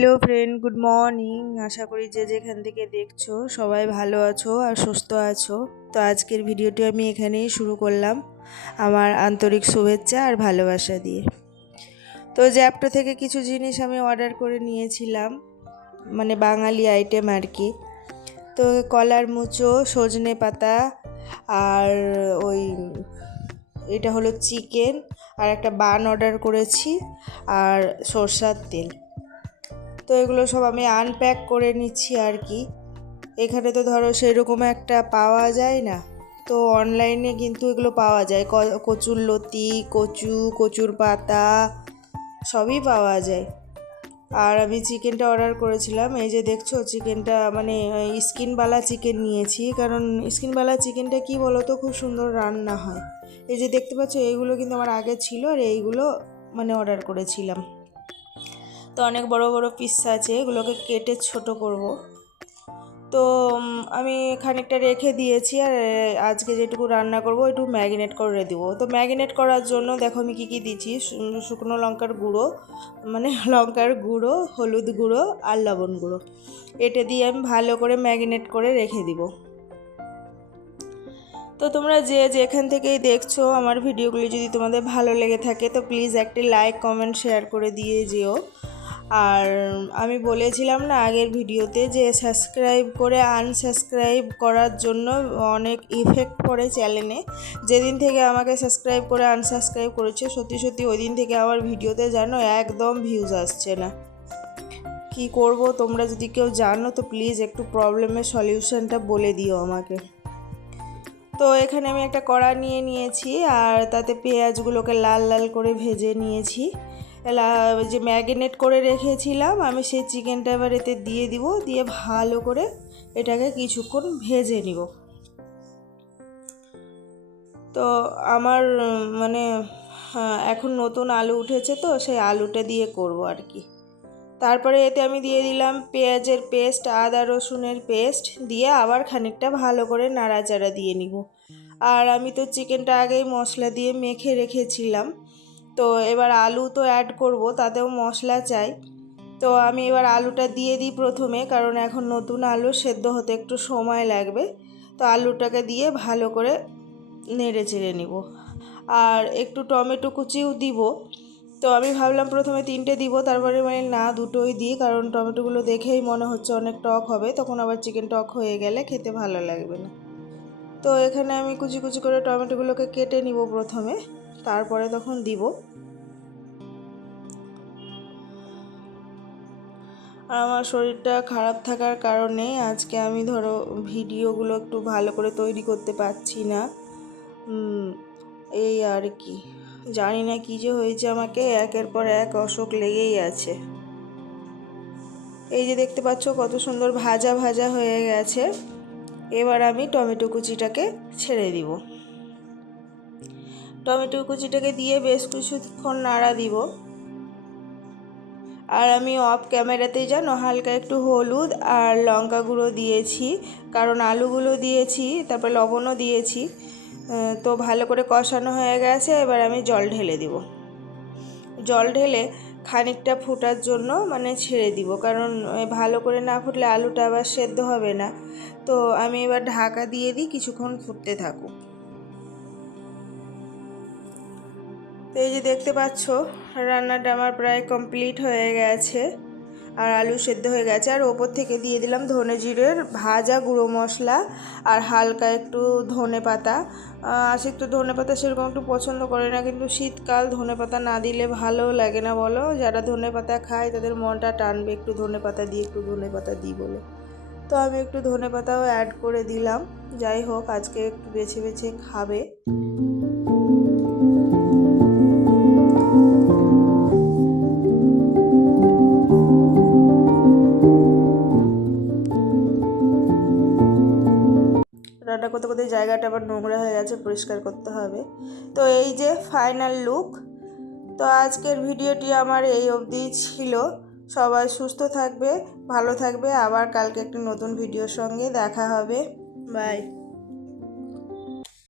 Hello friend, good morning. আশা করি যে যেখান থেকে দেখছো সবাই ভালো আছো আর সুস্থ আছো। তো আজকের ভিডিওটি আমি এখানেই শুরু করলাম আমার আন্তরিক শুভেচ্ছা আর ভালোবাসা দিয়ে। তো জ্যাপটো থেকে কিছু জিনিস আমি অর্ডার করে নিয়েছিলাম, মানে বাঙালি আইটেম আর কি। তো কলার মুচো, সজনে পাতা আর ওই এটা হলো চিকেন, আর একটা বান অর্ডার করেছি আর সরষার তেল। তো এগুলো সব আমি আনপ্যাক করে নিচ্ছি আর কি। এখানে তো ধরো সেরকম একটা পাওয়া যায় না, তো অনলাইনে কিন্তু এগুলো পাওয়া যায়। কচুর লতি, কচুর পাতা সবই পাওয়া যায়। আর আমি চিকেনটা অর্ডার করেছিলাম, এই যে দেখছো চিকেনটা, মানে স্কিনওয়ালা চিকেন নিয়েছি, কারণ স্কিনওয়ালা চিকেনটা কি বলো তো, খুব সুন্দর রান্না হয়। এই যে দেখতে পাচ্ছ এইগুলো কিন্তু আমার আগে ছিল, আর এইগুলো মানে অর্ডার করেছিলাম। তো অনেক বড় বড় পিস আছে, এগুলোকে কেটে ছোট করব। তো আমি খানিকটা রেখে দিয়েছি, আর আজকে যেটুকু রান্না করব একটু ম্যারিনেট করে দেবো। তো ম্যারিনেট করার জন্য দেখো আমি কী দিচ্ছি। শুকনো লঙ্কার গুঁড়ো, মানে লঙ্কার গুঁড়ো, হলুদ গুঁড়ো আর লবণ গুঁড়ো, এটা দিয়ে আমি ভালো করে ম্যারিনেট করে রেখে দিব। তো তোমরা যে যেখান থেকেই দেখছো আমার ভিডিওগুলি যদি তোমাদের ভালো লেগে থাকে তো প্লিজ একটি লাইক, কমেন্ট, শেয়ার করে দিয়ে যেও। আর আমি বলেছিলাম না আগের ভিডিওতে যে সাবস্ক্রাইব করে আনসাবস্ক্রাইব করার জন্য অনেক ইফেক্ট পড়ে চ্যানেলে। যেদিন থেকে আমাকে সাবস্ক্রাইব করে আনসাবস্ক্রাইব করেছে, সত্যি সত্যি ওই দিন থেকে আমার ভিডিওতে জানো একদম ভিউজ আসছে না। কি করব, তোমরা যদি কেউ জানো তো প্লিজ একটু প্রবলেমের সলিউশনটা বলে দিও আমাকে। তো এখানে আমি একটা কড়া নিয়ে নিয়েছি, আর তাতে পেঁয়াজগুলোকে লাল লাল করে ভেজে নিয়েছি। যে ম্যারিনেট করে রেখেছিলাম আমি সেই চিকেনটা এবার এতে দিয়ে দিব, দিয়ে ভালো করে এটাকে কিছুক্ষণ ভেজে নিব। তো আমার মানে এখন নতুন আলু উঠেছে, তো সেই আলুটা দিয়ে করব আর কি। তারপরে এতে আমি দিয়ে দিলাম পেঁয়াজের পেস্ট, আদা রসুনের পেস্ট দিয়ে আবার খানিকটা ভালো করে নাড়াচাড়া দিয়ে নিব। আর আমি তো চিকেনটা আগেই মশলা দিয়ে মেখে রেখেছিলাম, তো এবার আলু তো অ্যাড করব, তাতেও মশলা চাই। তো আমি এবার আলুটা দিয়ে দিই প্রথমে, কারণ এখন নতুন আলু সেদ্ধ হতে একটু সময় লাগবে। তো আলুটাকে দিয়ে ভালো করে নেড়ে চেড়ে নিব, আর একটু টমেটো কুচিও দিব। তো আমি ভাবলাম প্রথমে 3টে দিব, তারপরে মানে না, দুটোই দিই, কারণ টমেটোগুলো দেখেই মনে হচ্ছে অনেক টক হবে, তখন আবার চিকেন টক হয়ে গেলে খেতে ভালো লাগবে না। তো এখানে আমি কুচি কুচি করে টমেটোগুলোকে কেটে নিব প্রথমে, তারপরে তখন দিব। আর আমার শরীরটা খারাপ থাকার কারণে আজকে আমি ধরো ভিডিওগুলো একটু ভালো করে তৈরি করতে পারছি না, এই আর কি। জানি না কী যে হয়েছে, আমাকে একের পর এক অসুখ লেগেই আছে। এই যে দেখতে পাচ্ছ কত সুন্দর ভাজা ভাজা হয়ে গেছে। এবার আমি টমেটো কুচিটাকে ছেড়ে দিব। টমেটো কুচিটাকে দিয়ে বেশ কিছুক্ষণ নাড়া দিব। আর আমি অফ ক্যামেরাতেই জানো হালকা একটু হলুদ আর লঙ্কা গুঁড়ো দিয়েছি, কারণ আলুগুলো দিয়েছি, তারপর লবণও দিয়েছি। তো ভালো করে কষানো হয়ে গেছে, এবার আমি জল ঢেলে দিব। জল ঢেলে খানিকটা ফোটার জন্য মানে ছেড়ে দিব, কারণ ভালো করে না ফুটলে আলুটা আবার সেদ্ধ হবে না। তো আমি এবার ঢাকা দিয়ে দিই, কিছুক্ষণ ফুটতে থাকুক। তো এই যে দেখতে পাচ্ছ রান্নাটা আমার প্রায় কমপ্লিট হয়ে গেছে, আর আলু সেদ্ধ হয়ে গেছে। আর ওপর থেকে দিয়ে দিলাম ধনে জিরের ভাজা গুঁড়ো মশলা আর হালকা একটু ধনে পাতা। আশিক তো ধনে পাতা সেরকম একটু পছন্দ করে না, কিন্তু শীতকাল ধনে পাতা না দিলে ভালো লাগে না বলো। যারা ধনে পাতা খায় তাদের মনটা টানবে একটু ধনে পাতা দিই, একটু ধনে পাতা দিই বলে। তো আমি একটু ধনে পাতাও অ্যাড করে দিলাম। যাই হোক, আজকে একটু বেছে বেছে খাবে। রান্না করতে করতে জায়গাটা আবার নোংরা হয়ে গেছে, পরিষ্কার করতে হবে। তো এই যে ফাইনাল লুক। তো আজকের ভিডিওটি আমার এই অবধি ছিল। সবাই সুস্থ থাকবে, ভালো থাকবে, আবার কালকে একটি নতুন ভিডিওর সঙ্গে দেখা হবে। বাই।